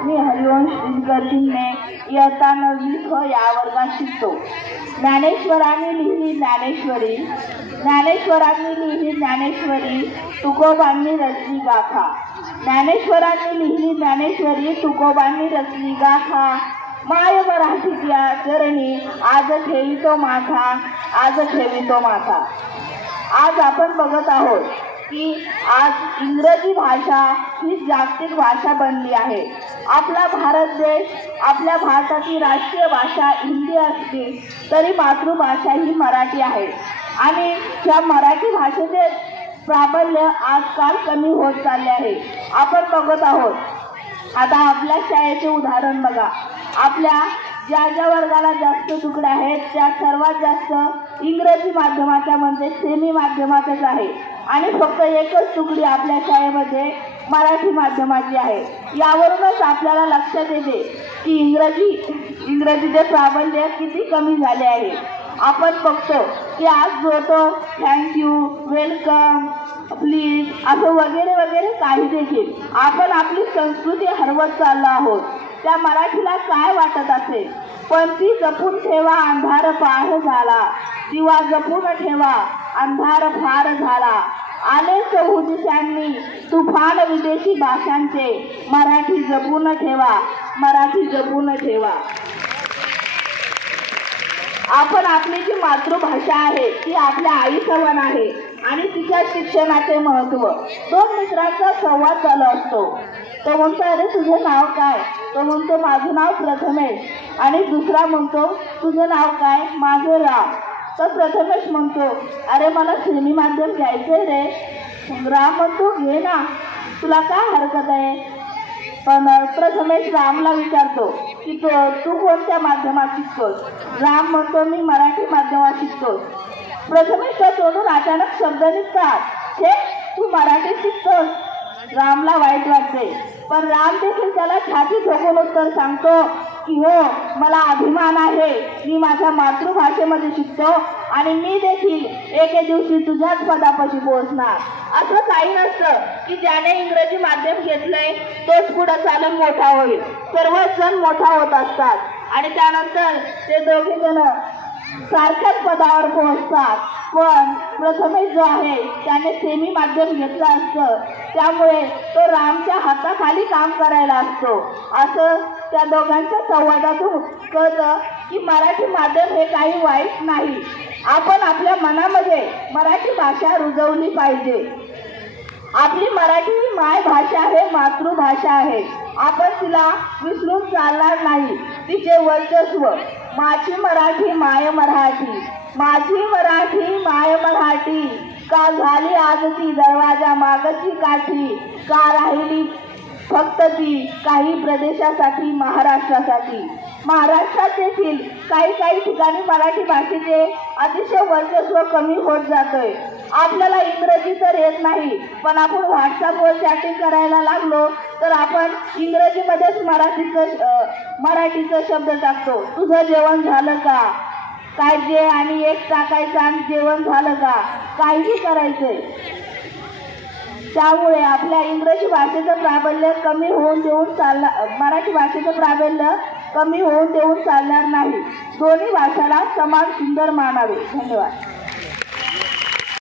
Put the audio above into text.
मी हरिवंश दिनकरजींने इयत्ता 9वी ख या वर्गात शिकतो। ज्ञानेश्वरांनी लिहिली ज्ञानेश्वरी, ज्ञानेश्वरांनी लिहिली ज्ञानेश्वरी, तुकोबांनी रचली गाथा। ज्ञानेश्वरांनी लिहिली ज्ञानेश्वरी, तुकोबांनी रचली गाथा। माय मराठीच्या चरणी आज ठेवितो माथा, आज ठेवितो माथा। आज आपण बघत आहोत की आज इंग्रजी भाषा ही जागतिक भाषा बनली आहे। आपला भारत देश, आपल्या भारताची राष्ट्रीय भाषा हिंदी असली तरी मातृभाषा ही मराठी आहे आणि त्या मराठी भाषेचे प्राबल्य आजकाल कमी होत चालले आहे। आपण बघत आहोत आता आपल्या शाळेचे उदाहरण बघा। आपल्या ज्या वर्गाला जास्त तुकडे आहेत त्या सर्वात जास्त इंग्रजी माध्यमाच्या म्हणजे सेमी माध्यमातच आहे आणि फक्त एकच तुकडी आपल्या शाळेमध्ये मराठी माध्यमाची आहे। यावरूनच आपल्याला लक्षात येते की इंग्रजीचे प्राबल्य किती कमी झाले आहे। आपण बघतो की आज जोतो, थँक्यू, वेलकम, प्लीज असं वगैरे वगैरे काही देखील आपण आपली संस्कृती हरवत चाललो आहोत। त्या मराठीला काय वाटत असेल, पण ती जपून ठेवा अंधार पार झाला, दिवा जपून ठेवा अंधार फार झाला। आले चहुदिशांनी तुफान विदेशी भाषांचे, मराठी जपून ठेवा, मराठी जपून ठेवा। आपण आपली जी मातृभाषा आहे ती आपल्या आई समान आहे आणि तिच्या शिक्षणाचे महत्त्व। दोन मित्रांचा संवाद चालू असतो। तो म्हणतो, अरे तुझं नाव काय? तो म्हणतो, माझं नाव प्रथमेश। आणि दुसरा म्हणतो, तुझं नाव काय? माझं राम। तर प्रथमेश म्हणतो, अरे मला सेमी माध्यम घ्यायचंय रे। राम म्हणतो, घे ना, तुला काय हरकत आहे? पण प्रथमेश रामला विचारतो की तू कोणत्या माध्यमात शिकतोस? राम म्हणतो, मी मराठी माध्यमात शिकतोस। प्रथमेशच्या तोंडून अचानक शब्द निघतात, हे तू मराठी शिकतोस? रामला वाईट वाटते, पण राम देखील त्याला छाती ठोकून उत्तर सांगतो की हो, मला अभिमान आहे, मी माझ्या मातृभाषेमध्ये शिकतो आणि मी देखील एके दिवशी तुझ्याच पदापाशी पोहोचणार। असं काही नसतं की ज्याने इंग्रजी माध्यम घेतलंय तोच पुढे चालून मोठा होईल। सर्वच जण मोठा होत असतात आणि त्यानंतर ते दोघे जण सारख्याच पदावर पोहोचतात। पण प्रथमेश जो आहे त्याने सेमी माध्यम घेतलं असतं, त्यामुळे तो रामच्या हाताखाली काम करायला असतो। असं त्या दोघांच्या संवादातून कळतं की मराठी माध्यम हे काही वाईट नाही। आपण आपल्या मनामध्ये मराठी भाषा रुजवली पाहिजे। आपली मराठी ही मायभाषा आहे, मातृभाषा आहे। आपण तिला विसरून चालणार नाही। तिचे वर्चस्व, माझी मराठी माय मराठी, माझी मराठी माय मराठी, का झाली आज ती दरवाजा मागची काठी, का राहिली फक्त ती काही प्रदेशासाठी, महाराष्ट्रासाठी। महाराष्ट्रात देखील काही ठिकाणी मराठी भाषेचे अतिशय वर्चस्व कमी होत जातंय। आपल्याला इंग्रजी तर येत नाही, पण आपण व्हॉट्सअपवर चॅटिंग करायला लागलो तर आपण इंग्रजीमध्येच मराठीचं शब्द टाकतो। तुझं जेवण झालं का? काय जे आणि एक टाकायचं आणि जेवण झालं का? काहीही करायचंय। त्यामुळे आपल्या इंग्रजी भाषेचं प्राबल्य कमी होऊन देऊन चालणार, मराठी भाषेचं प्राबल्य कमी होऊन देऊन चालणार नाही। दोन्ही भाषाला समान सुंदर मानावे। धन्यवाद।